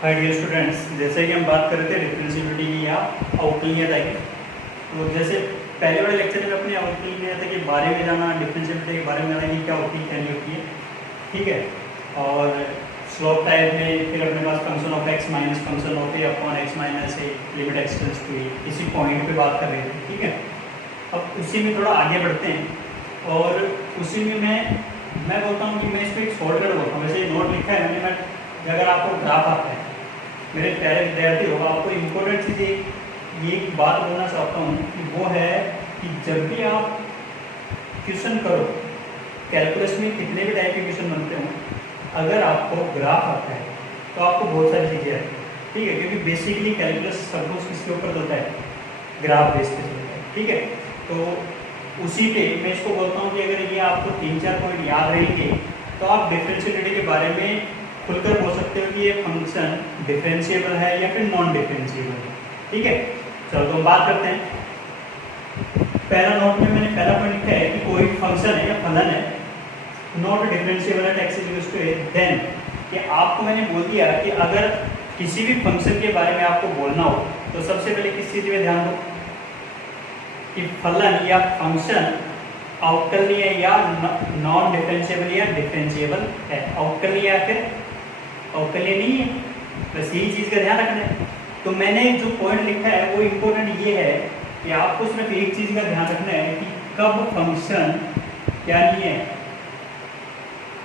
Hi dear students, जैसे कि हम बात कर रहे थे डिफरेंशिएबिलिटी की या अवकलनीयता की। तो जैसे पहले वाले लेक्चर में अपने अवकलनीयता के बारे में जाना, डिफरेंशिएबिलिटी के बारे में जाना कि क्या होती है क्या नहीं होती है, ठीक है। और स्लोप टाइप में फिर अपने पास function of x minus function of a upon x minus a limit x tends to a, इसी पॉइंट पे बात कर रहे थे, ठीक है। अब उसी में थोड़ा आगे बढ़ते हैं और उसी में मैं बोलता हूँ कि मैं इसको एक शॉर्टकट बोलता हूँ। वैसे नोट लिखा है मैंने, मैं अगर आपको ग्राफ आता है मेरे प्यारे विद्यार्थी होगा, आपको इम्पोर्टेंट चीज़ ये एक बात बोलना चाहता हूँ कि वो है कि जब भी आप क्वेश्चन करो, कैलकुलस में कितने भी टाइप के क्वेश्चन बनते हो, अगर आपको ग्राफ आता है तो आपको बहुत सारी चीज़ें आती है, ठीक है। क्योंकि बेसिकली कैलकुलस सब कुछ किसके ऊपर होता है, ग्राफ बेस पे चलता है, ठीक है। तो उसी पे मैं इसको बोलता हूँ कि अगर ये आपको 3-4 पॉइंट याद रहेंगे तो आप डिफरेंशिएबिलिटी के बारे में खुलकर बोल सकते हो कि ये फंक्शन डिफरेंशिएबल है या फिर नॉन डिफरेंशिएबल है, ठीक है। चलो तो हम बात करते हैं। पहला नोट में मैंने पहला पॉइंट लिखा है कि कोई फंक्शन है या फलन है not differentiable at x is equal to a, then कि आपको मैंने बोल दिया कि अगर किसी भी फंक्शन के बारे में आपको बोलना हो तो सबसे पहले किस चीज़ में ध्यान दो कि फलन या फंक्शन अवकलनीय या नॉन डिफरेंशिएबल या डिफरेंशिएबल है। अवकलनीय या फिर अवकलनीय नहीं है, बस यही चीज़ का ध्यान रखना है। तो मैंने जो पॉइंट लिखा है वो इम्पोर्टेंट ये है कि आपको सिर्फ एक चीज़ का ध्यान रखना है कि कब फंक्शन क्या नहीं है,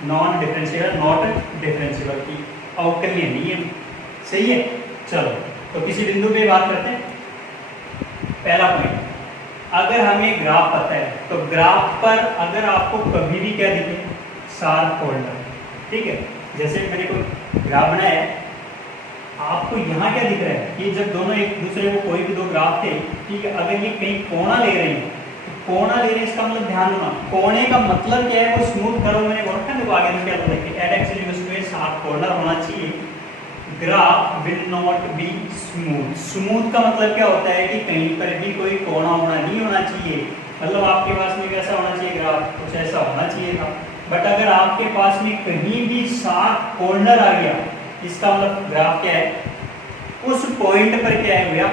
नॉन डिफरेंशिएबल, नॉट डिफरेंशिएबल की अवकलनीय नहीं है, सही है। चलो तो किसी बिंदु पे बात करते हैं। पहला पॉइंट, अगर हमें ग्राफ पता है तो ग्राफ पर अगर आपको कभी भी क्या दिखे, शार्प कॉर्नर, ठीक है। जैसे मैंने कोई ग्राफ बनाया है, आपको यहाँ क्या दिख रहा है कि जब दोनों एक दूसरे को कोई भी दो ग्राफ थे, ठीक है, अगर ये कहीं कोना ले रहे हैं तो कोना ले रहे हैं, इसका मतलब ध्यान देना कोने का मतलब क्या है, वो स्मूथ करो। मैंने बोला था देखो आगे में क्या बोला कि at x is equal to sharp corner होना चाहिए, graph will not be smooth. Smooth का मतलब क्या होता है कि कहीं पर भी कोई कोना होना नहीं होना चाहिए, मतलब आपके पास में कैसा होना चाहिए ग्राफ, कुछ ऐसा होना चाहिए था। बट अगर आपके पास में कहीं भी शार्प कॉर्नर आ गया, इसका मतलब ग्राफ क्या है, उस पॉइंट पर क्या है भैया,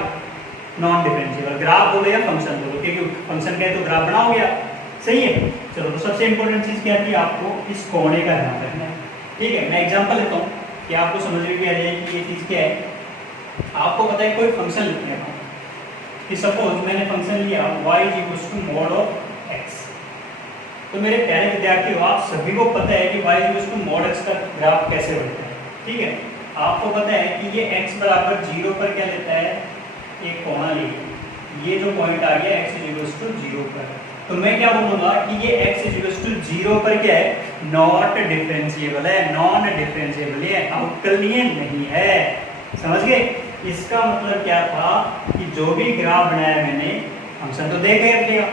नॉन डिफरेंशिएबल। ग्राफ बोलो या फंक्शन बोलो, क्योंकि फंक्शन क्या है तो ग्राफ बनाओगे आप, सही है। चलो तो सबसे इंपॉर्टेंट चीज क्या थी, आपको इस कोने का ध्यान रखना है, ठीक है। मैं एग्जांपल लेता हूँ कि आपको समझ में भी आ जाए कि ये चीज क्या है। आपको पता है कोई फंक्शन लिख लिया था कि सपोज मैंने फंक्शन लिया y equals to mod of x। तो मेरे प्यारे विद्यार्थी हो, आप सभी को पता है कि y equals to mod x का ग्राफ कैसे बनता है, ठीक है। आपको पता है कि ये x बराबर 0 पर क्या लेता है, एक कोना लेगा, ये जो पॉइंट आ गया x इक्वल्स टू 0 पर, तो मैं क्या बोलूंगा कि ये x इक्वल्स टू 0 पर क्या है, नॉट डिफरेंशिएबल है, नॉन डिफरेंशिएबल है, अवकलनीय नहीं है। समझ गए? इसका मतलब क्या था कि जो भी ग्राफ बनाया मैंने, फंक्शन तो देख लिया,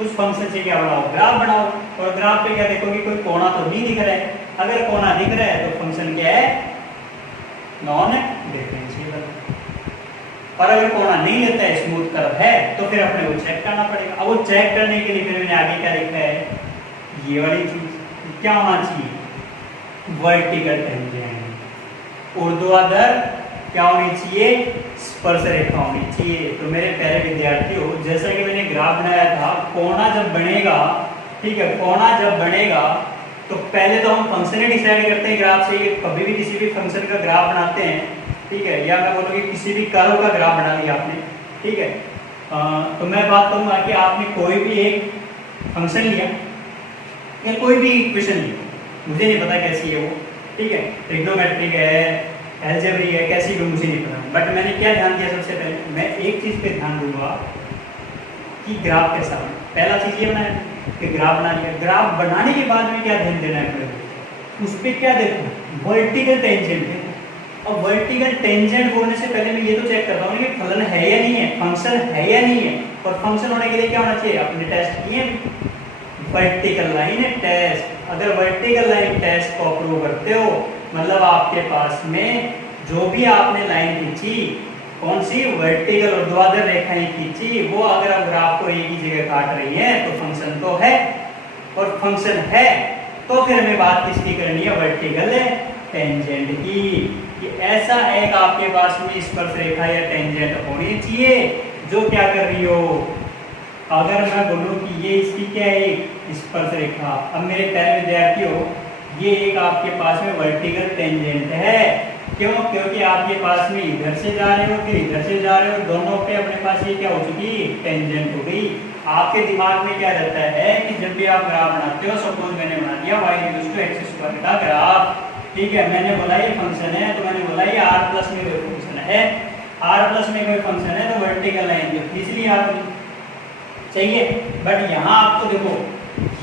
उस फंक्शन से क्या बनाओ, ग्राफ बनाओ, और ग्राफ पे क्या देखो कि कोई कोना तो नहीं दिख रहा है। अगर कोना दिख रहा है तो फंक्शन क्या है, नॉन डिफरेंशिएबल। और अगर कोना नहीं लेता है, स्मूथ कर्व है, तो फिर अपने को चेक करना पड़ेगा। अब वो चेक करने के लिए फिर मैंने आगे क्या लिखा है, ये वाली चीज क्या होना चाहिए, वर्टिकल टेंजेंट, ऊर्ध्वाधर क्या होनी चाहिए, स्पर्श रेखा होनी चाहिए। तो मेरे प्यारे विद्यार्थियों, जैसा कि मैंने ग्राफ बनाया था, कोना जब बनेगा, ठीक है, कोना जब बनेगा तो पहले तो हम फंक्शन ही डिसाइड करते हैं ग्राफ से। कभी भी किसी भी फंक्शन का ग्राफ बनाते हैं, ठीक है, या मैं बोलूँगी किसी भी कर्व का ग्राफ बना लिया आपने, ठीक है। तो मैं बात करूँगा कि आपने कोई भी एक फंक्शन लिया या कोई भी इक्वेशन लिया, मुझे नहीं पता कैसी है वो, ठीक है, ट्रिग्नोमेट्रिक है, अलजेब्रिक है, कैसी भी मुझे नहीं पता। बट मैंने क्या ध्यान दिया, सबसे पहले मैं एक चीज़ पे ध्यान दूंगा कि ग्राफ कैसा बना। पहला चीज़ ये बनाया कि ग्राफ बना लिया, ग्राफ बनाने के बाद में क्या ध्यान देना है, उस पर क्या देखो, वर्टिकल टेंजेंट है। और वर्टिकल टेंजेंट होने से पहले मैं ये तो चेक करता हूँ कि फलन है या नहीं है, फंक्शन है या नहीं है। और फंक्शन होने के लिए क्या होना चाहिए, आपने टेस्ट किए, वर्टिकल लाइन टेस्ट। अगर वर्टिकल लाइन टेस्ट को अप्रूव करते हो, मतलब आपके पास में जो भी आपने लाइन खींची, कौन सी, वर्टिकल ऊर्ध्वाधर रेखाएं खींची, वो अगर आप ग्राफ को एक ही जगह काट रही है तो फंक्शन तो है। और फंक्शन है तो फिर हमें बात किसकी करनी है, वर्टिकल टेंजेंट की, कि ऐसा एक आपके पास में स्पर्श रेखा या टेंजेंट होनी चाहिए जो क्या कर रही हो, अगर मैं बोलूं कि ये इसकी क्या है स्पर्श रेखा, अब मेरे प्यारे विद्यार्थियों ये एक आपके पास में वर्टिकल टेंजेंट है। क्यों? क्योंकि आपके पास में इधर से जा रहे हो फिर इधर से जा रहे हो, दोनों पे अपने पास ये क्या हो चुकी टेंजेंट हो गई। आपके दिमाग में क्या रहता है कि जब भी आप ग्राफ बनाते हो, सपोज मैंने बना दिया y=x² का ग्राफ, ठीक है, मैंने बोला ये फंक्शन है, तो मैंने बोला ये r+ में कोई फंक्शन है, r+ में कोई फंक्शन है तो वर्टिकल लाइन जो खींच ली आपने, चाहिए। बट यहाँ आपको देखो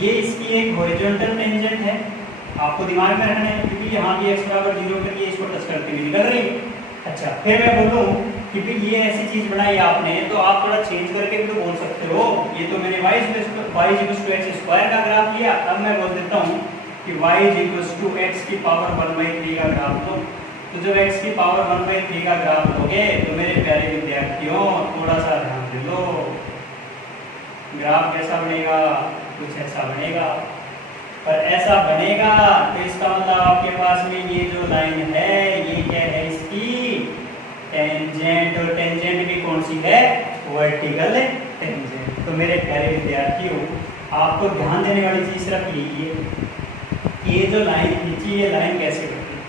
ये इसकी एक हॉरिजॉन्टल टेंजेंट है, आपको दिमाग में रखना है क्योंकि यहाँ भी x = 0 करके इसको टच करते हुए निकल रही है। अच्छा, फिर मैं बोलूँ कि फिर ये ऐसी चीज बनाई आपने तो आप थोड़ा चेंज करके भी तो बोल सकते हो, ये तो मैंने y=x² का ग्राफ लिया, अब मैं बोल देता हूँ कि y=x⁴ का ग्राफ लो। तो जब x⁴ का ग्राफ लोगे तो मेरे प्यारे विद्यार्थियों थोड़ा सा ध्यान दे लो, ग्राफ कैसा बनेगा, कुछ ऐसा बनेगा। पर ऐसा बनेगा तो इसका मतलब आपके पास में ये जो लाइन है ये क्या है, इसकी टेंजेंट, और टेंजेंट भी कौन सी है, वर्टिकल टेंजेंट। तो मेरे प्यारे विद्यार्थियों आपको ध्यान देने वाली चीज सिर्फ यही है, ये जो लाइन खींची ये लाइन कैसे बनती है,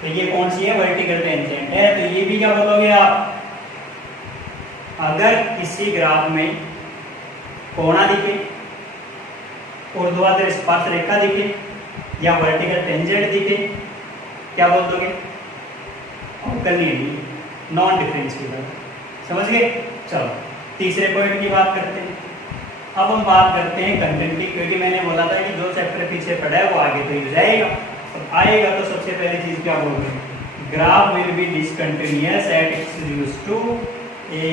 तो ये कौन सी है, वर्टिकल टेंजेंट है। तो ये भी क्या बोलोगे आप, अगर किसी ग्राफ में कोणा दिखे, ऊर्ध्वाधर स्पर्श रेखा दिखे या वर्टिकल टेंजेंट दिखे, क्या बोल दोगे, अवकलनीय, नॉन डिफरेंशिएबल। समझ गए? चलो तीसरे पॉइंट की बात करते हैं। अब हम बात करते हैं कंटेंट की, क्योंकि मैंने बोला था कि जो चैप्टर पीछे पढ़ा है वो आगे तो ही जाएगा। तो आएगा तो सबसे पहली चीज क्या बोल रहे हैं, graph will be discontinuous at x=a,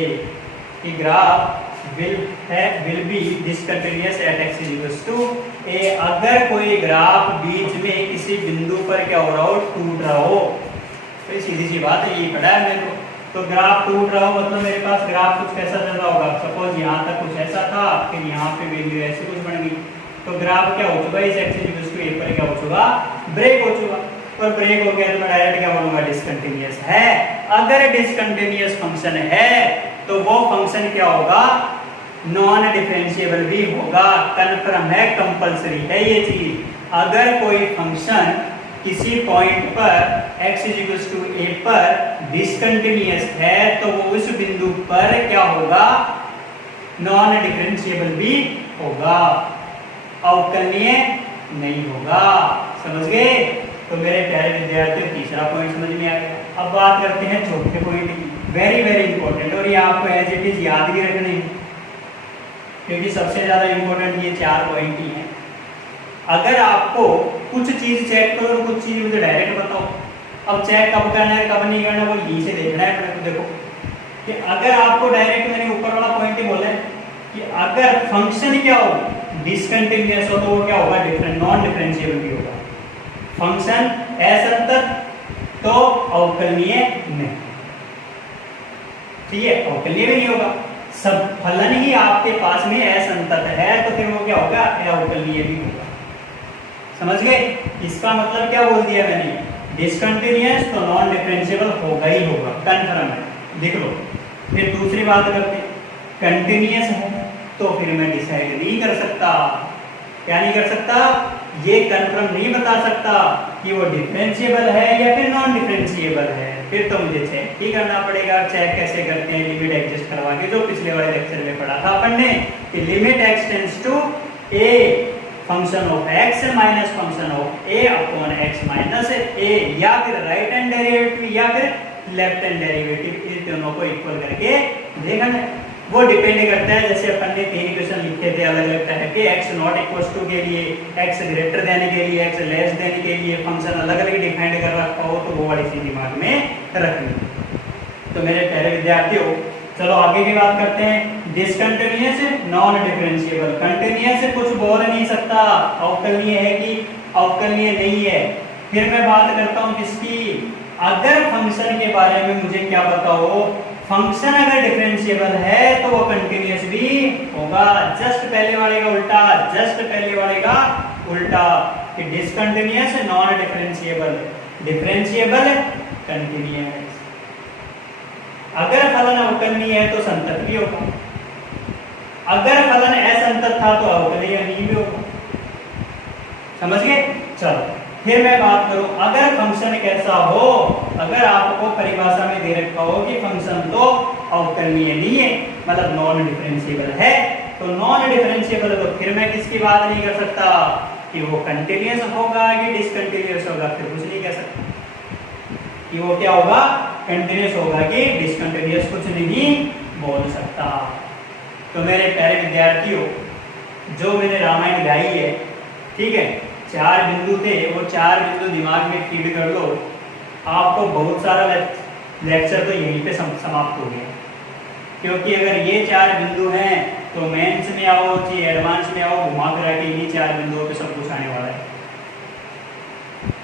कि graph will be discontinuous at x=a, अगर कोई ग्राफ बीच में किसी बिंदु पर क्या हो रहा हो, टूट रहा हो। तो सीधी सी बात है, यही पढ़ा है मेरे को। तो ग्राफ टूट रहा हो मतलब मेरे पास ग्राफ कुछ कैसा चल रहा होगा, सपोज यहाँ तक कुछ ऐसा था, फिर यहाँ पे वैल्यू ऐसे कुछ बन गई, तो ग्राफ क्या हो चुका, इस x=a पर क्या हो चुका, ब्रेक हो चुका। और ब्रेक हो गया तो मैं डायरेक्ट क्या बोलूंगा, डिसकंटिन्यूअस है। अगर डिसकंटिन्यूअस फंक्शन है तो वो फंक्शन क्या होगा, नॉन डिफरेंशिएबल भी होगा। कन्फर्म है, कंपलसरी है ये चीज। अगर कोई फंक्शन किसी पॉइंट पर x=a पर डिसकंटिन्यूअस है तो वो उस बिंदु पर क्या होगा, नॉन डिफरेंशिएबल भी होगा, अवकलनीय नहीं होगा। समझ गए? तो मेरे प्यारे विद्यार्थियों तीसरा पॉइंट समझ में आ गया। अब बात करते हैं चौथे पॉइंट की, वेरी वेरी इंपॉर्टेंट, और ये आपको एज इट इज याद भी रखने हैं क्योंकि सबसे ज्यादा इंपॉर्टेंट ये 4 पॉइंट ही हैं। अगर आपको कुछ चीज चेक करो, कुछ चीज मुझे डायरेक्ट बताओ। अब चेक कब करना है कब नहीं करना वो यहीं से देखना है अपने को। देखो कि अगर आपको डायरेक्ट मैंने ऊपर वाला पॉइंट ही बोला है कि अगर फंक्शन क्या हो, डिसकंटिन्यूअस हो तो वो क्या होगा, नॉन डिफरेंशिएबल भी होगा। फंक्शन असंतत तो अवकलनीय नहीं, ठीक है, अवकलनीय भी नहीं होगा। सब फलन ही आपके पास में असंतत है तो फिर वो क्या होगा, अवकलनीय भी होगा। समझ गए? इसका मतलब क्या बोल दिया मैंने, डिसकंटिन्यूअस तो नॉन डिफरेंशिएबल होगा ही होगा, कन्फर्म है। देख लो, फिर दूसरी बात करते हैं, कंटिन्यूअस है तो फिर मैं डिसाइड नहीं कर सकता, क्या नहीं कर सकता, ये कंफर्म नहीं बता सकता कि वो डिफरेंशिएबल है या फिर नॉन डिफरेंशिएबल है। फिर तो मुझे चेक ही करना पड़ेगा। चेक कैसे करते हैं, लिमिट एडजस्ट करवा के, जो पिछले वाले लेक्चर में पढ़ा था अपन ने कि limit x tends to a function of x minus function of a upon x minus a, या फिर राइट हैंड डेरिवेटिव या फिर लेफ्ट हैंड डेरिवेटिव, इन दोनों को इक्वल करके देखना। वो डिपेंड करता है, जैसे अपन ने 3 इक्वेशन लिखे थे अलग अलग तरह के, x नॉट इक्वल टू के लिए, x ग्रेटर देने के लिए, x लेस देने के लिए फंक्शन अलग अलग डिफाइंड कर रखा हो तो वो वाली चीज दिमाग में रखनी। तो मेरे प्यारे विद्यार्थियों चलो आगे की बात करते हैं। डिसकंटिन्यूअस नॉन डिफरेंशिएबल, कंटिन्यूअस कुछ बोल नहीं सकता, अवकलनीय है कि अवकलनीय नहीं है। फिर मैं बात करता हूँ किसकी, अगर फंक्शन के बारे में मुझे क्या पता हो, फंक्शन अगर डिफरेंशिएबल है तो वो कंटिन्यूअस भी होगा। जस्ट पहले वाले का उल्टा, जस्ट पहले वाले का उल्टा कि discontinuous non differentiable, differentiable continuous. अगर फलन अवकलनीय है तो संतत भी होगा, अगर फलन असंतत था तो अवकलनीय नहीं भी होगा। समझ गए? चलो फिर मैं बात करूं, अगर फंक्शन कैसा हो, अगर आपको परिभाषा में दे रखा हो कि फंक्शन तो अवकलनीय नहीं है, मतलब नॉन डिफरेंशिएबल है, तो नॉन डिफरेंशिएबल तो फिर मैं किसकी बात नहीं कर सकता कि वो कंटिन्यूअस होगा कि डिसकंटिन्यूअस होगा, फिर कुछ नहीं कह सकता कि वो क्या होगा, कंटिन्यूअस होगा कि डिसकंटिन्यूअस, कुछ नहीं बोल सकता। तो मेरे प्यारे विद्यार्थियों, जो मैंने रामायण गाई है, ठीक है, 4 बिंदु थे, वो 4 बिंदु दिमाग में फीड कर लो, आपको बहुत सारा लेक्चर तो यहीं पे समाप्त हो गया। क्योंकि अगर ये 4 बिंदु हैं तो मेंस में आओ चाहे एडवांस में आओ, घुमा फिरा के इन्हीं 4 बिंदुओं पे सब कुछ आने वाला है।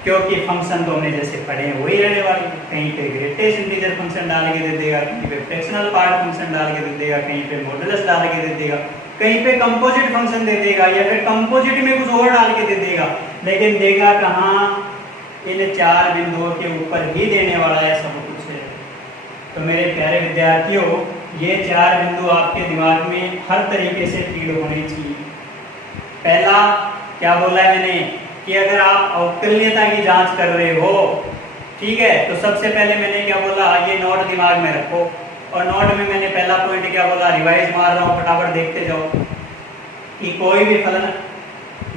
क्योंकि फंक्शन तो हमने जैसे पढ़े हैं वही रहने वाले, कहीं पे ग्रेटेस्ट इंटीजर फंक्शन डाल के दे देगा, कहीं पे फ्रैक्शनल पार्ट फंक्शन डाल के दे देगा, कहीं पे मॉडुलस डाल के दे देगा, कहीं पे कंपोजिट फंक्शन दे देगा, या फिर कंपोजिट में कुछ और डाल के दे देगा, लेकिन देगा कहाँ, इन 4 बिंदुओं के ऊपर ही देने वाला है सब कुछ है। तो मेरे प्यारे विद्यार्थियों, ये 4 बिंदु आपके दिमाग में हर तरीके से फीड होने चाहिए। पहला क्या बोला है मैंने कि अगर आप अवकलनीयता की जांच कर रहे हो, ठीक है, तो सबसे पहले मैंने क्या बोला, ये नोट दिमाग में रखो, और नोट में मैंने पहला पॉइंट क्या बोला, रिवाइज मार रहा हूँ, फटाफट देखते जाओ कि कोई भी फलन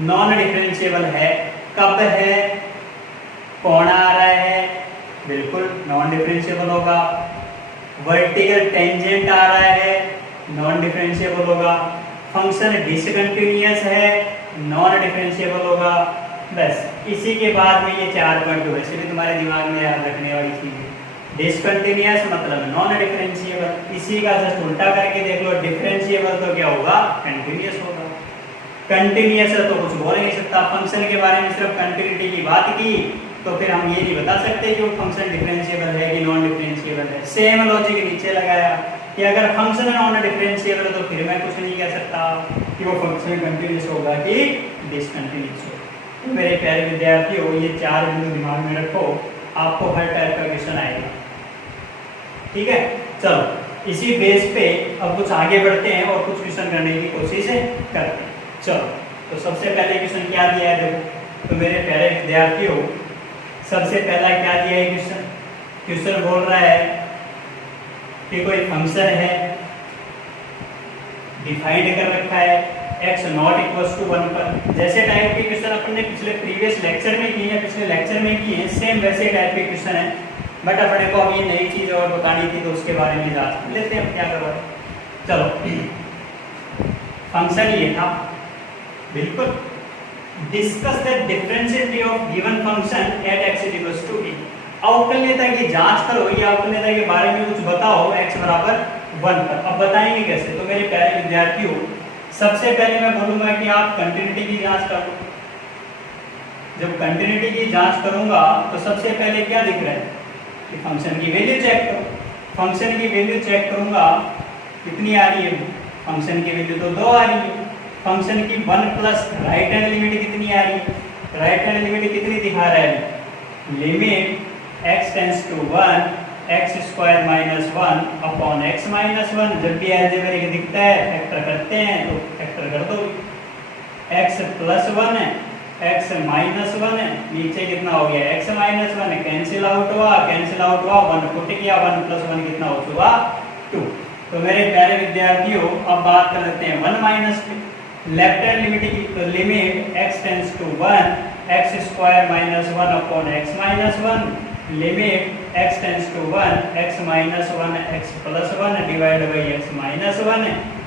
नॉन डिफरेंशिएबल है, कब है, कौन आ रहा है, बिल्कुल नॉन डिफरेंशिएबल होगा। वर्टिकल टेंजेंट आ रहा है, नॉन डिफरेंशिएबल होगा। फंक्शन डिसकंटिन्यूअस है, नॉन डिफरेंशिएबल होगा। बस इसी के बाद में ये 4 पॉइंट वैसे भी तुम्हारे दिमाग में याद रखने वाली चीज है। डिसकंटिन्यूअस मतलब नॉन डिफरेंशिएबल, इसी का जस्ट उल्टा करके देख लो, डिफरेंशिएबल तो क्या होगा, कंटिन्यूअस होगा। कंटिन्यूअस है तो कुछ बोल नहीं सकता। फंक्शन के बारे में सिर्फ कंटिन्यूटी की बात की तो फिर हम ये नहीं बता सकते कि वो फंक्शन डिफरेंशिएबल है कि नॉन डिफरेंशिएबल है। सेम लॉजिक नीचे लगाया कि अगर फंक्शन नॉन डिफरेंशिएबल है तो फिर मैं कुछ नहीं कह सकता कि वो फंक्शन कंटिन्यूअस होगा कि डिसकंटिन्यूअस होगा। तो मेरे प्यारे विद्यार्थियों, ये 4 बिंदु दिमाग में रखो, आपको हर टाइप का क्वेश्चन आएगा। ठीक है, चलो इसी बेस पे अब कुछ आगे बढ़ते हैं और कुछ क्वेश्चन करने की कोशिश करते हैं। चलो, तो सबसे पहले क्वेश्चन क्या दिया है देखो। तो मेरे प्यारे विद्यार्थियों, सबसे पहला क्या दिया है क्वेश्चन। क्वेश्चन बोल रहा है कि कोई फंक्शन है, डिफाइंड कर रखा है x नॉट इक्वल्स टू 1 पर। जैसे टाइप के क्वेश्चन अपन ने पिछले प्रीवियस लेक्चर में किए हैं, पिछले लेक्चर में किए हैं, सेम वैसे टाइप के क्वेश्चन है, बट अपने को अब ये नई चीज और बतानी थी तो उसके बारे में जांच लेते हैं। क्या करवा है, चलो फंक्शन ये था, बिल्कुल discuss the differentiability of given function at x equals to b। अवकलनीयता की जांच करो या अवकलनीयता के बारे में कुछ बताओ x बराबर 1 पर। अब बताएंगे कैसे। तो मेरे प्यारे विद्यार्थियों, सबसे पहले मैं बोलूंगा कि आप कंटिन्यूटी की जांच करो। जब कंटिन्यूटी की जांच करूंगा तो सबसे पहले क्या दिख रहा है कि फंक्शन की वैल्यू चेक करो। फंक्शन की वैल्यू चेक करूंगा कितनी आ रही है, फंक्शन की वैल्यू तो 2 आ रही है। फंक्शन की 1 प्लस राइट हैंड लिमिट कितनी आ रही है, राइट हैंड लिमिट कितनी दिखा रहा है, limit x tends to 1 x square minus 1 upon x minus 1। जब भी अलजेब्रिक दिखता है फैक्टर करते हैं तो फैक्टर कर दो, x प्लस 1 है, x माइनस 1 है, नीचे कितना हो गया x माइनस 1 है, कैंसिल आउट हुआ, 1 पुट किया, 1 प्लस 1 कितना हो चुका 2। तो मेरे प्यारे विद्यार्थियों, अब बात कर लेते हैं 1 माइनस लेफ्ट हैंड लिमिट की। तो limit x tends to 1 x square minus 1 upon x minus 1, limit x tends to 1 x minus 1 x plus 1 divide by x minus 1।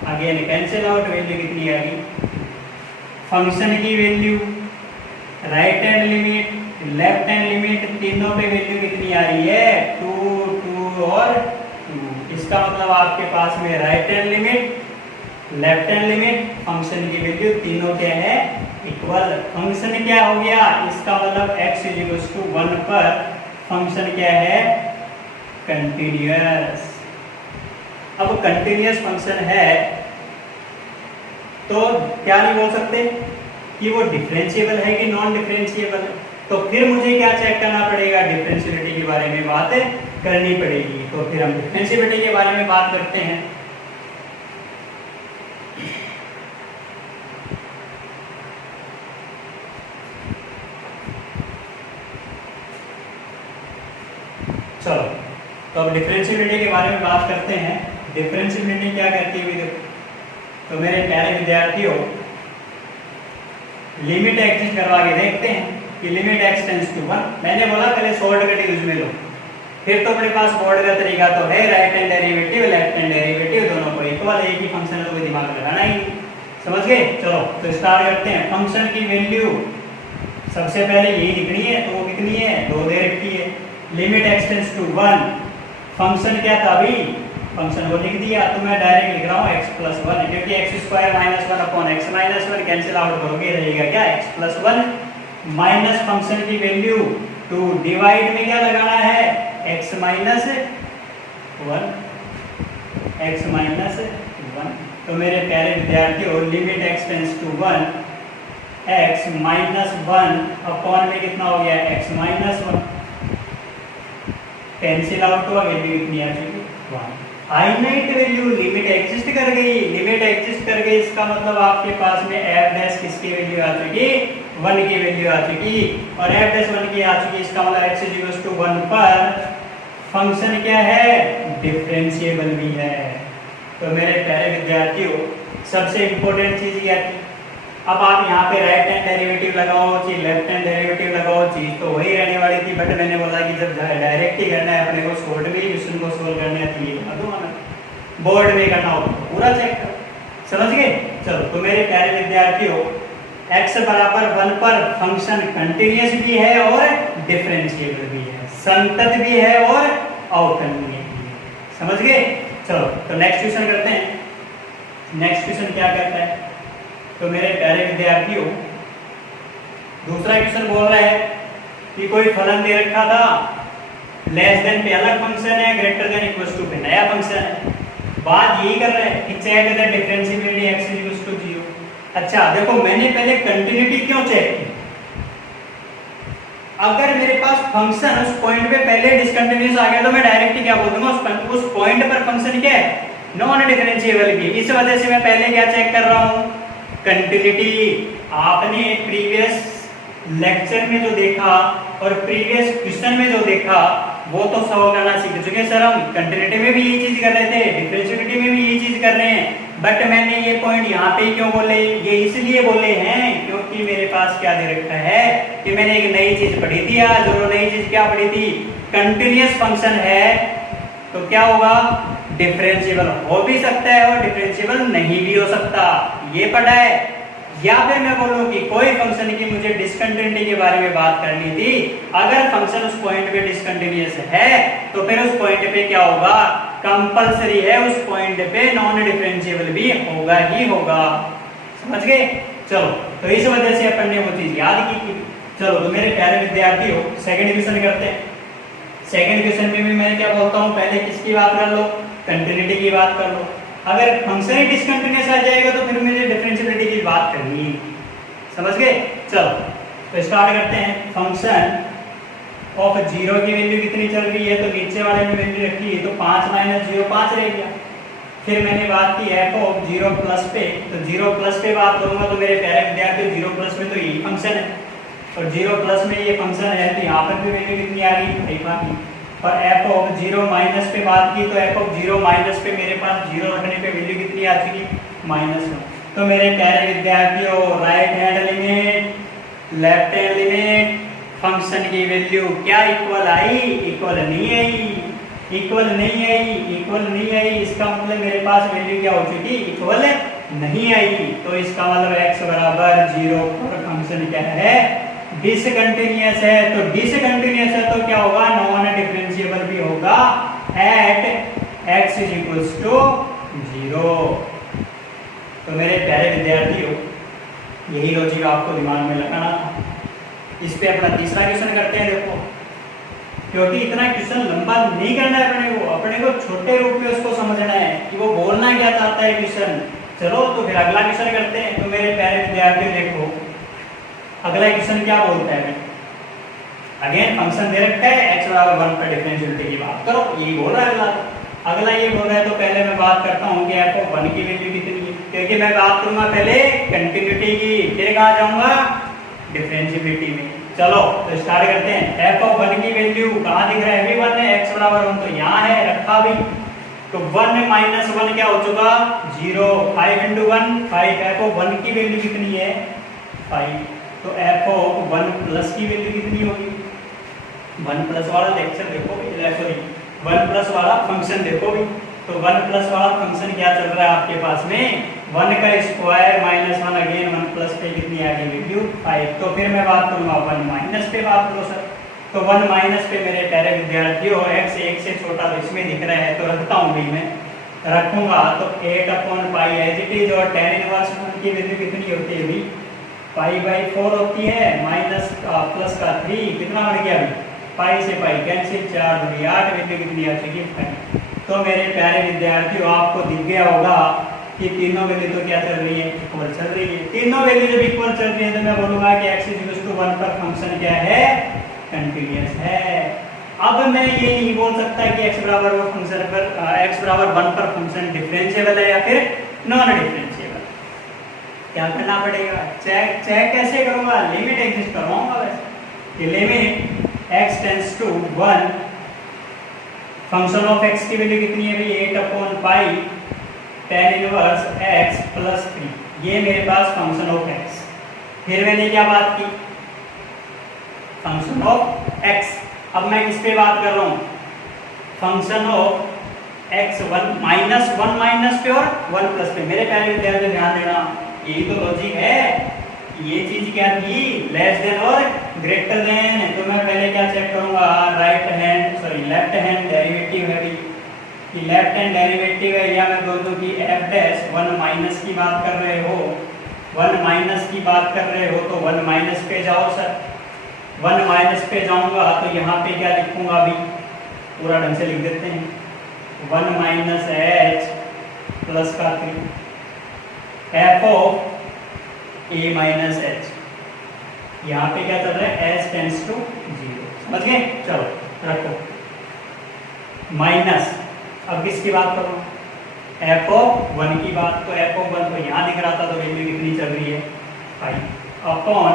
Again cancel out, value कितनी आ गई, फंक्शन की value, right hand limit, left hand limit, तीनों पे value कितनी आ रही है 2 2 और 2। इसका मतलब आपके पास में right hand limit, left hand limit, function की वैल्यू तीनों क्या है इक्वल। फंक्शन क्या हो गया, इसका मतलब x इक्वल्स टू 1 पर फंक्शन क्या है कंटिन्यूअस। अब कंटिन्यूअस फंक्शन है तो क्या नहीं बोल सकते कि वो डिफरेंशिएबल है कि नॉन डिफरेंशिएबल है। तो फिर मुझे क्या चेक करना पड़ेगा, डिफरेंशियलिटी के बारे में बात करनी पड़ेगी। तो फिर हम डिफरेंशियलिटी के बारे में बात करते हैं। चलो, तो अब डिफरेंशियलिटी के बारे में बात करते हैं। डिफरेंशियलिटी क्या कहती है देखो। तो मेरे प्यारे विद्यार्थियों, लिमिट एग्जिस्ट करवा के देखते हैं कि लिमिट एक्स टेंड्स टू 1। मैंने बोला पहले शॉर्टकट यूज में लो, फिर तो अपने पास बोर्ड का तरीका तो है, right hand derivative left hand derivative दोनों को इक्वल, एक ही फंक्शन है तो कोई दिमाग लगाना ही नहीं। समझ गए? चलो तो स्टार्ट करते हैं। फंक्शन की वैल्यू सबसे पहले यही लिखनी है, तो वो कितनी है, 2 दे रखी है। Limit x tends to 1, function क्या था अभी, फंक्शन को लिख दिया, तो मैं डायरेक्ट लिख रहा हूँ x प्लस 1, क्योंकि x square minus 1 upon x minus 1 cancel out करोगे, रहेगा क्या, x प्लस 1 माइनस फंक्शन की वैल्यू 2, डिवाइड में क्या लगाना है, x माइनस 1, x माइनस 1। तो मेरे प्यारे विद्यार्थियों, limit x tends to 1, x minus 1 upon में कितना हो गया, x माइनस 1, कैंसिल आउट हुआ, वैल्यू कितनी आ चुकी, 1। फाइनाइट वैल्यू, लिमिट एग्जिस्ट कर गई, लिमिट एग्जिस्ट कर गई, इसका मतलब आपके पास में f डैश किसकी वैल्यू आ चुकी, 1 की वैल्यू आ चुकी, और f डैश 1 की आ चुकी, इसका मतलब x इक्वल्स टू 1 पर फंक्शन क्या है, डिफरेंशिएबल भी है। तो मेरे प्यारे विद्यार्थियों, सबसे इंपॉर्टेंट चीज क्या थी, अब आप यहाँ पे राइट हैंड डेरिवेटिव लगाओ चीज, लेफ्ट हैंड डेरिवेटिव लगाओ चीज, तो वही रहने वाली थी, बट मैंने बोला कि जब डायरेक्ट ही करना है अपने को, शॉर्ट में क्वेश्चन को सोल्व करने आती है, बता दूंगा मैं, बोर्ड में करना हो तो पूरा चेक करो। समझ गए? चलो, तो मेरे प्यारे विद्यार्थियों, x बराबर 1 पर फंक्शन कंटिन्यूअस भी है और डिफरेंशिएबल भी है, संतत भी है और अवकलनीय भी है। समझ गए? चलो, तो नेक्स्ट क्वेश्चन करते हैं। नेक्स्ट क्वेश्चन क्या कहता है, तो मेरे प्यारे विद्यार्थियों, दूसरा क्वेश्चन बोल रहा है कि कोई फलन दे रखा था, लेस देन पे अलग फंक्शन है, ग्रेटर देन इक्वल्स टू पे नया फंक्शन है। बात यही कर रहा है कि check the differentiability x equals to 0। अच्छा देखो, मैंने पहले कंटिन्यूटी क्यों चेक की, अगर मेरे पास फंक्शन उस पॉइंट पे पहले डिसकंटिन्यूअस आ गया तो मैं डायरेक्ट क्या बोल दूंगा, उस पॉइंट पर फंक्शन क्या है, नॉन डिफरेंशिएबल की। इस वजह से मैं पहले क्या चेक कर रहा हूं, कंटिन्यूटी। आपने प्रीवियस लेक्चर में जो देखा और प्रीवियस क्वेश्चन में जो देखा वो तो सॉल्व करना सीख चुके सर हम। कंटिन्यूटी में भी यही चीज कर रहे थे, डिफरेंशिएबिलिटी में भी यही चीज कर रहे हैं, बट मैंने ये पॉइंट यहाँ पे क्यों बोले, ये इसलिए बोले हैं क्योंकि मेरे पास क्या दे रखा है कि मैंने एक नई चीज पढ़ी थी आज, और नई चीज क्या पढ़ी थी, कंटिन्यूअस फंक्शन है तो क्या होगा, डिफरेंशिएबल हो भी सकता है और डिफरेंशिएबल नहीं भी हो सकता, ये पढ़ा है। या फिर मैं बोलूं कि कोई फंक्शन की मुझे डिसकंटिन्यूटी के बारे में बात करनी थी, अगर फंक्शन उस पॉइंट पे डिसकंटिन्यूअस है तो फिर उस पॉइंट पे क्या होगा, कंपलसरी है, उस पॉइंट पे नॉन डिफरेंशिएबल भी होगा ही होगा। समझ गए? चलो, तो इस वजह से अपन ने वो चीज याद की थी। चलो, तो मेरे प्यारे विद्यार्थियों, सेकंड क्वेश्चन करते हैं। सेकंड क्वेश्चन में भी मैं क्या बोलता हूँ, पहले किसकी बात कर लो, कंटिन्यूटी की बात कर लो। अगर फंक्शन ही डिसकंटिन्यूअस आ जाएगा तो फिर मुझे डिफरेंशिएबिलिटी की बात करनी है। समझ गए? चलो, तो स्टार्ट करते हैं। फंक्शन ऑफ 0 की वैल्यू कितनी चल रही है, तो नीचे वाले में वैल्यू रखी है, तो 5 माइनस 0 5 रह गया। फिर मैंने बात की f ऑफ 0 प्लस पे, तो 0 प्लस पे बात करूंगा तो मेरे प्यारे विद्यार्थी 0 प्लस में तो यही फंक्शन है, और 0 प्लस में ये फंक्शन है, तो यहाँ पर भी वैल्यू कितनी आ गई, 5 आ गई। और f ऑफ 0 माइनस पे बात की, तो f ऑफ 0 माइनस पे मेरे पास 0 रखने पे वैल्यू कितनी आ चुकी, -1। तो मेरे प्यारे विद्यार्थियों, right hand limit, left hand limit, function की वैल्यू क्या इक्वल आई, इक्वल नहीं आई, इक्वल नहीं आई, इक्वल नहीं आई, इसका मतलब मेरे पास वैल्यू क्या हो चुकी, इक्वल नहीं आई। तो इसका मतलब x बराबर 0 पर फंक्शन क्या है, डिसकंटिन्यूअस है। तो डिसकंटिन्यूअस है तो क्या होगा, नॉन डिफरेंशिएबल भी होगा एट x इक्वल्स टू 0। तो मेरे प्यारे विद्यार्थियों, यही लॉजिक आपको दिमाग में लगाना था। इस पे अपना तीसरा क्वेश्चन करते हैं। देखो, क्योंकि इतना क्वेश्चन लंबा नहीं करना है अपने को छोटे रूप में उसको समझना है कि वो बोलना क्या चाहता है क्वेश्चन। चलो, तो फिर अगला क्वेश्चन करते हैं। तो मेरे प्यारे विद्यार्थियों देखो, अगला क्वेश्चन क्या बोलता है, अगेन फंक्शन दे रखा है x बराबर 1 पर डिफरेंशियलिटी की बात करो, यही बोल रहा है अगला। अगला ये बोल रहा है तो पहले मैं बात करता हूँ कि f ऑफ 1 की वैल्यू कितनी है, क्योंकि मैं बात करूंगा पहले कंटिन्यूटी की, फिर कहाँ जाऊंगा डिफरेंशियलिटी में। चलो तो स्टार्ट करते हैं। f ऑफ 1 की वैल्यू कहाँ दिख रहा है, अभी 1 है, x बराबर 1 तो यहाँ है रखा भी, तो 1 माइनस 1 क्या हो चुका 0, 5 इंटू 1 5, f ऑफ 1 की वैल्यू कितनी है 5, तो f ऑफ 1 प्लस की वैल्यू कितनी होगी, 1 प्लस वाला लेक्चर देखो भी, सॉरी 1 प्लस वाला फंक्शन देखो भी, तो 1 प्लस वाला फंक्शन क्या चल रहा है आपके पास में 1 का स्क्वायर माइनस 1 अगेन 1 प्लस पे कितनी आ गई वैल्यू 5। तो फिर मैं बात करूंगा 1 माइनस पे बात करो सर, तो 1 माइनस पे मेरे प्यारे विद्यार्थियों x 1 से छोटा तो इसमें दिख रहा है, तो रखता हूँ भी मैं रखूंगा, तो 8/पाई एज इट इज, और tan इनवर्स 1 की वैल्यू कितनी होती है अभी पाई/4 होती है, माइनस प्लस का 3 कितना बन गया अभी पाई से पाई कैंसिल, 4 दूनी 8, वैल्यू कितनी आ चुकी है 5। तो मेरे प्यारे विद्यार्थियों आपको दिख गया होगा कि तीनों वैल्यू तो क्या चल रही है इक्वल चल रही है, तीनों वैल्यू जब इक्वल चल रही है तो मैं बोलूंगा कि x = 1 पर फंक्शन क्या है कंटीन्यूअस है। अब मैं ये नहीं बोल सकता कि x बराबर 1 पर फंक्शन डिफरेंशिएबल है या फिर नॉन डिफरेंशिएबल। क्या करना पड़ेगा, चेक कैसे करूंगा, लिमिट एग्जिस्ट करवाऊंगा वैसे, limit x tends to 1, function of x की वैल्यू कितनी है भाई 8/पाई tan इनवर्स x प्लस 3, ये मेरे पास फंक्शन ऑफ x। फिर मैंने क्या बात की फंक्शन ऑफ x, अब मैं किस पे बात कर रहा हूँ फंक्शन ऑफ x 1 माइनस पे और 1 प्लस पे। मेरे प्यारे विद्यार्थी ध्यान देना, यही तो लॉजिक है, ये चीज क्या थी लेस देन और ग्रेटर देन, तो मैं पहले क्या चेक करूंगा लेफ्ट हैंड डेरिवेटिव है भी, कि लेफ्ट हैंड डेरिवेटिव है, या मैं बोल दूं कि f डैश 1 माइनस की बात कर रहे हो, 1 माइनस की बात कर रहे हो तो 1 माइनस पे जाओ सर, 1 माइनस पे जाऊंगा तो यहाँ पे क्या लिखूंगा अभी पूरा ढंग से लिख देते हैं, 1 माइनस h प्लस का 3 f of a minus h, यहाँ पे क्या चल रहा है s टेंड्स टू 0, समझ गए। चलो रखो माइनस, अब किसकी बात करूँ f ऑफ 1 की बात, तो f ऑफ 1 तो यहाँ दिख रहा था तो वैल्यू कितनी चल रही है 5 अपॉन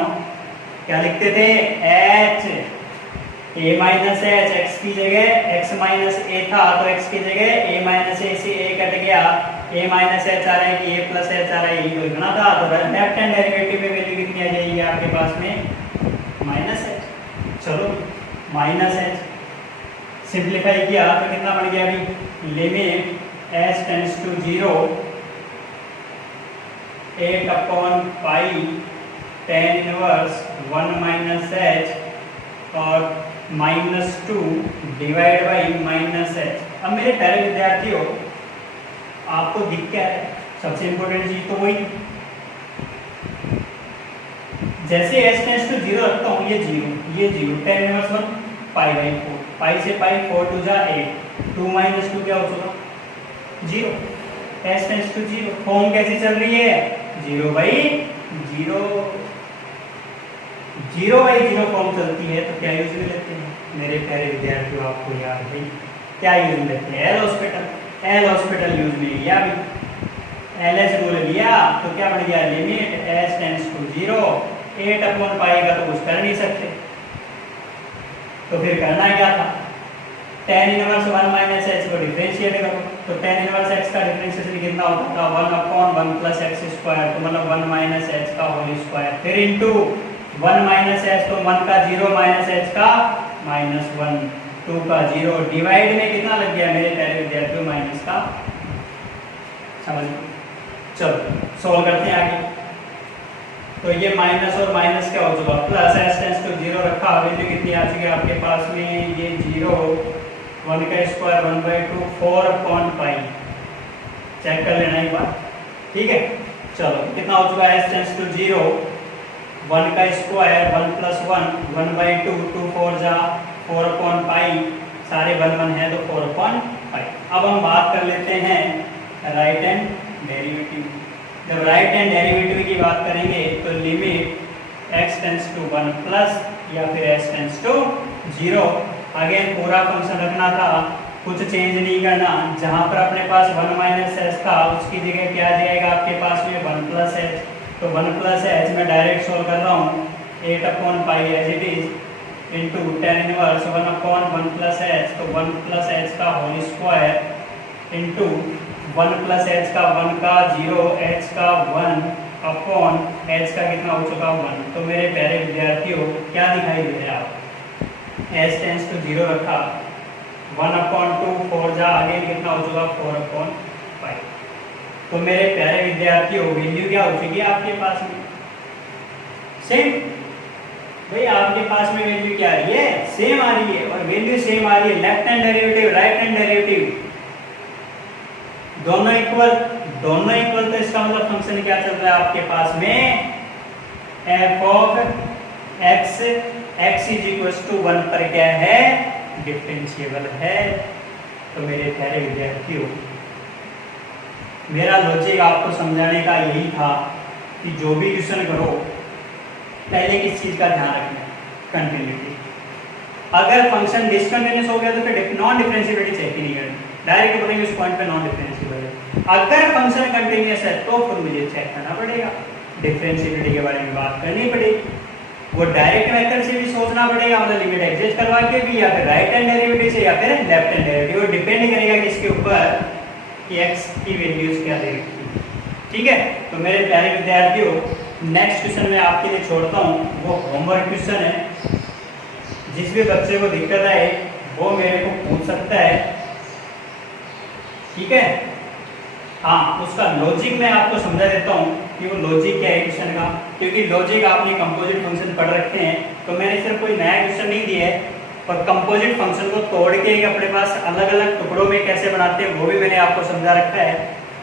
क्या लिखते थे h a minus h, x की जगह x माइनस a था तो x की जगह a माइनस a से a कट गया, a माइनस h आ रहा है कि a प्लस h आ रहा है, यही तो लिखना था, तो लेफ्ट हैंड डेरिवेटिव में वैल्यू कितनी आ जाएगी आपके पास में माइनस h। चलो माइनस h सिंप्लीफाई किया तो कितना बन गया अभी लिमिट s टेंड्स टू 0 8/पाई tan इनवर्स 1 माइनस h और -2 डिवाइड बाई माइनस h। अब मेरे प्यारे विद्यार्थियों आपको दिख क्या है, सबसे इंपॉर्टेंट चीज तो वही, जैसे s टेंड्स टू 0 रखता हूँ ये 0 tan इनवर्स 1 पाई/4, पाई से पाई 4 टू जा 8, 2 माइनस 2 क्या हो चुका 0, s टेंड्स टू 0, फॉर्म कैसी चल रही है 0/0, 0/0 फॉर्म चलती है, तो क्या यूज में लेते हैं मेरे प्यारे विद्यार्थियों आपको याद है क्या यूज में लेते हैं एल हॉस्पिटल यूज में लिया भी, LH रूल लिया तो क्या बन गया लिमिट s टेंड्स टू 0, 8/पाई का तो कुछ कर नहीं सकते, तो फिर करना क्या था tan इनवर्स 1 माइनस h को डिफरेंशिएट करो, तो tan इनवर्स x का डिफरेंशिएशन कितना होता था 1/1 प्लस x स्क्वायर, तो मतलब 1 माइनस h का होल स्क्वायर, फिर इनटू 1 माइनस h, तो 1 का 0 माइनस h का -1, 2 का 0 डिवाइड में कितना लग गया मेरे प्यारे विद्यार्थियों माइनस का, समझ चलो सॉल्व करते हैं आगे। तो ये माइनस और माइनस क्या हो चुका प्लस, s टेंड्स टू 0 रखा, वैल्यू कितनी आ चुकी है आपके पास में ये 0, 1 का स्क्वायर 1/2 4/पाई, चेक कर लेना एक बार, ठीक है। चलो कितना हो चुका है s टेंड्स टू 0, 1 का स्क्वायर 1 प्लस 1 1/2, 2 4 जा 4/पाई, सारे 1 1 है तो 4/पाई। अब हम बात कर लेते हैं राइट हैंड डेरिवेटिव। जब राइट हैंड डेरिवेटिव की बात करेंगे तो limit x tends to 1 plus या फिर s टेंस टू 0। अगेन पूरा फंक्शन रखना था, कुछ चेंज नहीं करना। जहां पर अपने पास 1 माइनस एच था उसकी जगह क्या जाएगा आपके पास में 1 प्लस एच। तो 1 प्लस एच मैं डायरेक्ट सोल्व कर रहा हूँ 8/पाई as it is into tan inverse 1/1 plus h. तो 1 प्लस एच का whole square into 1 plus h का 1 का 0 एच का 1 अपॉन एच का कितना हो चुका 1। तो मेरे प्यारे विद्यार्थियों क्या दिखाई दे रहा है आप एच टेंस टू 0 रखा 1/2 4 जा आगे कितना हो चुका 4/5। तो मेरे प्यारे विद्यार्थियों वैल्यू क्या हो चुकी है आपके पास में सेम। भाई आपके पास में वैल्यू क्या आ रही है सेम आ रही है और वैल्यू सेम आ रही है। Left hand derivative right hand derivative दोनों इक्वल। तो इसका मतलब फंक्शन क्या चल रहा है आपके पास में f ऑफ x x = 1 पर क्या है डिफरेंशिएबल है। तो मेरे प्यारे विद्यार्थियों मेरा लॉजिक आपको समझाने का यही था कि जो भी क्वेश्चन करो पहले किस चीज का ध्यान रखना है कंटिन्यूटी। अगर फंक्शन डिसकंटिन्यूअस हो गया तो फिर नॉन डिफरेंशिएबिलिटी चेक ही नहीं करनी, डायरेक्ट बोलेंगे उस पॉइंट पे नॉन डिफरेंशिएबल है। अगर फंक्शन कंटिन्यूअस है तो फिर मुझे चेक करना पड़ेगा, डिफरेंशिएबिलिटी के बारे में बात करनी पड़ेगी। वो डायरेक्ट मेथड से भी सोचना पड़ेगा, मतलब लिमिट एग्जिस्ट करवा के भी, या फिर राइट हैंड डेरिवेटिव से, या फिर लेफ्ट हैंड डेरिवेटिव। वो डिपेंड करेगा किसके ऊपर कि x की वैल्यूज क्या दे रखी है। ठीक है, तो मेरे प्यारे विद्यार्थियों नेक्स्ट क्वेश्चन मैं आपके लिए छोड़ता हूँ, वो होमवर्क क्वेश्चन है। जिस भी बच्चे को दिक्कत आए वो मेरे को पूछ सकता है। ठीक है, हाँ उसका लॉजिक मैं आपको समझा देता हूँ कि वो लॉजिक क्या है क्वेश्चन का, क्योंकि लॉजिक आपने कंपोजिट फंक्शन पढ़ रखे हैं। तो मैंने सिर्फ कोई नया क्वेश्चन नहीं दिया है, और कंपोजिट फंक्शन को तोड़ के एक अपने पास अलग अलग टुकड़ों में कैसे बनाते हैं वो भी मैंने आपको समझा रखा है।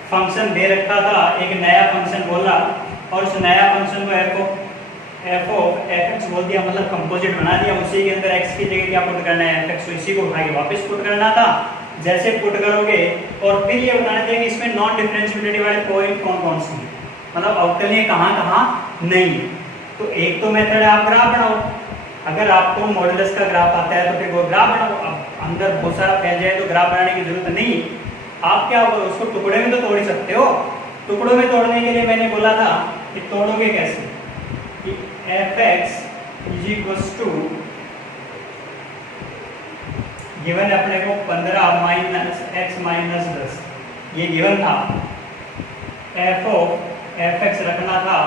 फंक्शन दे रखा था, एक नया फंक्शन बोला और उस नया फंक्शन को f ऑफ fx बोल दिया, मतलब कंपोजिट बना दिया। उसी के अंदर x की जगह क्या पुट करना है fx, इसी को उठा के वापस पुट करना था। जैसे पुट करोगे और फिर ये बताना चाहिए कि इसमें नॉन डिफरेंशिएबिलिटी वाले पॉइंट कौन कौन से हैं, मतलब अवकलनीय कहाँ नहीं है। तो एक तो मेथड है आप ग्राफ बनाओ, अगर आपको मॉडुलस का ग्राफ आता है तो फिर वो ग्राफ बनाओ। अब अंदर बहुत सारा फैल जाए तो ग्राफ बनाने की जरूरत नहीं, आप क्या करो उसको टुकड़े में तो तोड़ ही सकते हो। टुकड़ों में तोड़ने के लिए मैंने बोला था कि तोड़ोगे कैसे, कि fx = गिवन अपने को 15 माइनस x माइनस 10 ये गिवन था। f ऑफ fx रखना था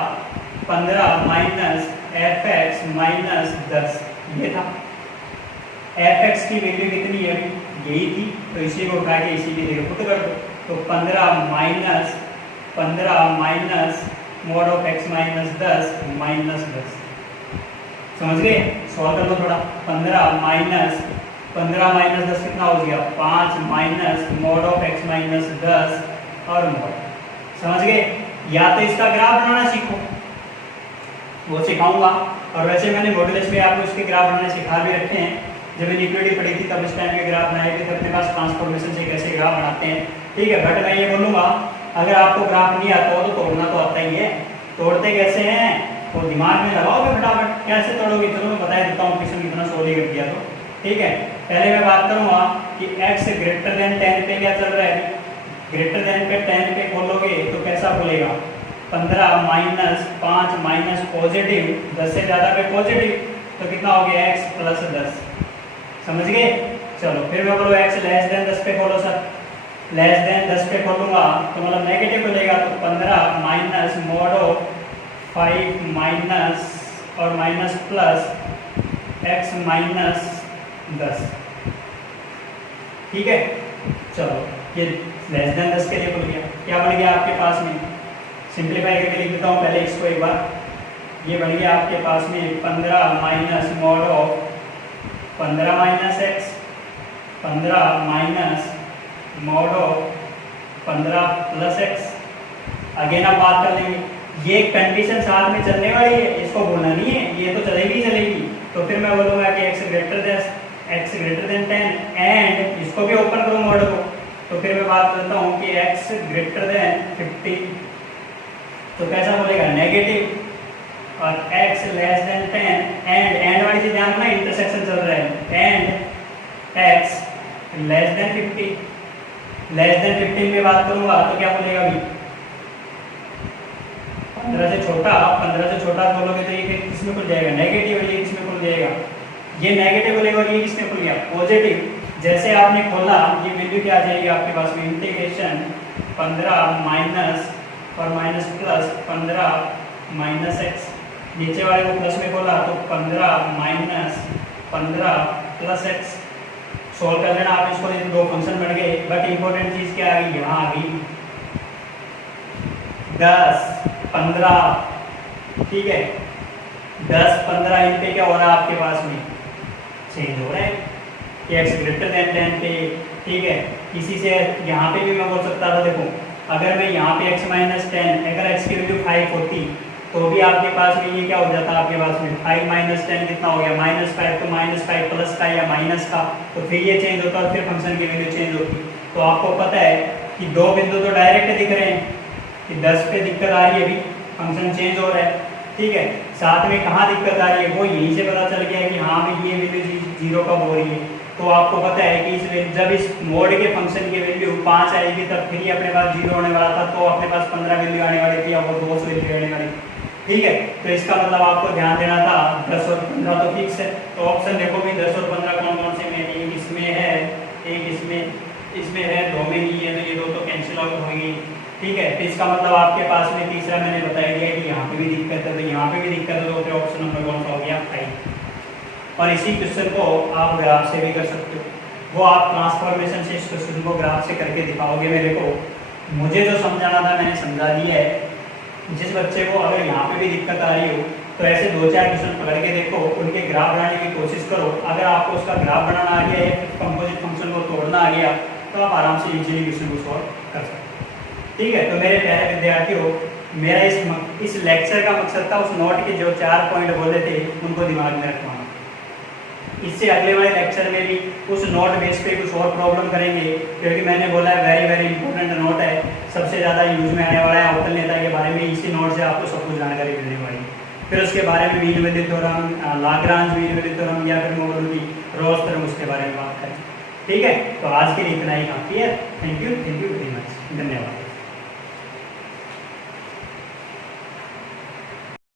15 माइनस fx माइनस 10 ये था। fx की वैल्यू कितनी है यही थी, तो इसी को उठा के इसी की जगह पुट कर दो। तो 15 minus mod of x minus 10 minus 10, समझ गए। सॉल्व कर लो थोड़ा। 15 माइनस 10 कितना हो गया 5 minus mod of x minus 10 और mod, समझ गए। या तो इसका ग्राफ बनाना सीखो, वो सिखाऊंगा, और वैसे मैंने मॉडुलस में आपको इसके ग्राफ बनाने सिखा भी रखे हैं। जब इक्विटी पढ़ी थी तब इस टाइम के ग्राफ बनाए थे, अपने पास ट्रांसफॉर्मेशन से कैसे ग्राफ बनाते हैं। ठीक है, बट मैं ये बोलूँगा अगर आपको ग्राफ नहीं आता हो तो तोड़ना तो आता ही है। तोड़ते कैसे हैं वो दिमाग में लगाओगे फटाफट, कैसे तोड़ोगे चलो मैं बता देता हूँ, क्वेश्चन कितना सोल्व कर दिया तो। ठीक है, पहले मैं बात करूँगा कि x ग्रेटर देन 10 पे क्या चल रहा है। ग्रेटर देन पे 10 पे खोलोगे तो कैसा खोलेगा 15 माइनस 5 माइनस पॉजिटिव 10 से ज़्यादा पे पॉजिटिव, तो कितना हो गया x प्लस 10, समझ गए। चलो फिर मैं बोलो x लेस देन 10 पे खोलो सर, लेस देन 10 पे खोलूंगा तो मतलब नेगेटिव खुलेगा। तो 15 माइनस mod ऑफ 5 माइनस और माइनस प्लस x माइनस 10। ठीक है, चलो ये लेस देन 10 के लिए खुल गया। क्या बन गया आपके पास में, सिंप्लीफाई करके लिख देता हूँ पहले इसको एक बार। ये बन गया आपके पास में 15 minus mod of 15 minus x, 15 minus mod of 15 plus x। Again आप बात कर लेंगे, ये कंडीशन साथ में चलने वाली है, इसको भूलना नहीं है, ये तो चलेगी। तो फिर मैं बोलूँगा कि x ग्रेटर देन 10 एंड इसको भी ओपन करूँ मॉड को, तो फिर मैं बात करता हूँ कि x ग्रेटर देन 15, तो कैसा बोलेगा नेगेटिव, और x लेस देन 10 एंड वाली चीज इंटरसेक्शन चल रहा है and x less than 50, less than 15 में बात करूंगा तो क्या बोलेगा अभी 15 से छोटा बोलोगे तो ये किसमें खुल जाएगा, नेगेटिव, और ये किसमें खुल जाएगा, ये नेगेटिव बोलेगा, और ये किसमें खुल गया, पॉजिटिव। जैसे आपने खोला ये वैल्यू क्या आ जाएगी आपके पास में, इंटीग्रेशन 15 माइनस और माइनस प्लस 15 माइनस एक्स, नीचे वाले को प्लस में खोला तो 15 माइनस 15 प्लस एक्स। सोल्व कर लेना आप इसको, दो फंक्शन बन गए, बट इंपॉर्टेंट चीज क्या आ गई, यहाँ आ गई 10 15, ठीक है, 10 15 इन पे क्या हो रहा है आपके पास में, चेंज हो रहा है कि x ग्रेटर देन 10 पे, ठीक है। इसी से यहाँ पे भी मैं बोल सकता था, देखो अगर मैं यहाँ पे x माइनस 10, अगर x की वैल्यू 5 होती तो भी आपके पास में ये क्या हो जाता है आपके पास में 5 माइनस 10 कितना हो गया, -5, तो -5 प्लस का या माइनस का, तो फिर ये चेंज होता है, फिर फंक्शन की वैल्यू चेंज होती। तो आपको पता है कि दो बिंदु तो डायरेक्ट दिख रहे हैं कि 10 पे दिक्कत आ रही है, अभी फंक्शन चेंज हो रहा है, ठीक है। साथ में कहाँ दिक्कत आ रही है, वो यहीं से पता चल गया कि हाँ भी ये वैल्यू 0 कब हो रही है। तो आपको पता है कि जब इस मोड के फंक्शन की वैल्यू 5 आएगी तब फिर ही अपने पास 0 होने वाला था, तो अपने पास 15 वैल्यू आने वाली थी, और 2 वैल्यू आने वाली, ठीक है। तो इसका मतलब आपको ध्यान देना था 10 और 15 तो फिक्स है। तो ऑप्शन देखो भी 10 और 15 कौन कौन से में, एक इसमें है, एक इसमें है, दो में नहीं है, तो ये दो तो कैंसिल आउट होगी, ठीक है। तो इसका मतलब आपके पास में तीसरा मैंने बताया दिया कि यहाँ पे भी दिक्कत है, तो यहाँ पे भी दिक्कत है, तो फिर ऑप्शन नंबर कौन सा हो गया, 5। और इसी क्वेश्चन को आप ग्राफ से भी कर सकते हो, वो आप ट्रांसफॉर्मेशन से इस क्वेश्चन को ग्राफ से करके दिखाओगे मेरे को। मुझे जो समझाना था मैंने समझा दिया है। जिस बच्चे को अगर यहाँ पे भी दिक्कत आ रही हो तो ऐसे 2-4 क्वेश्चन पकड़ के देखो, उनके ग्राफ बनाने की कोशिश करो। अगर आपको उसका ग्राफ बनाना आ गया या कंपोजिट फंक्शन को तोड़ना आ गया तो आप आराम से इजीली क्वेश्चन को सॉल्व कर सकते हो, ठीक है। तो मेरे प्यारे विद्यार्थियों, मेरा इस लेक्चर का मकसद था उस नोट के जो 4 पॉइंट बोले थे उनको दिमाग में रखवाना। इससे अगले वाले लेक्चर में भी उस नोट बेस पे कुछ और प्रॉब्लम करेंगे, क्योंकि मैंने बोला है वेरी वेरी इंपॉर्टेंट नोट है, सबसे ज़्यादा यूज में आने वाला है अवकल नेता के बारे में। इसी नोट से आपको सब कुछ जानकारी मिलने वाली है। फिर उसके बारे में mean value theorem, Lagrange mean value theorem या फिर मोडुलरी रोल्स थ्योरम, उसके बारे में बात करें, ठीक है। तो आज के लिए इतना ही काफ़ी है। थैंक यू वेरी मच, धन्यवाद।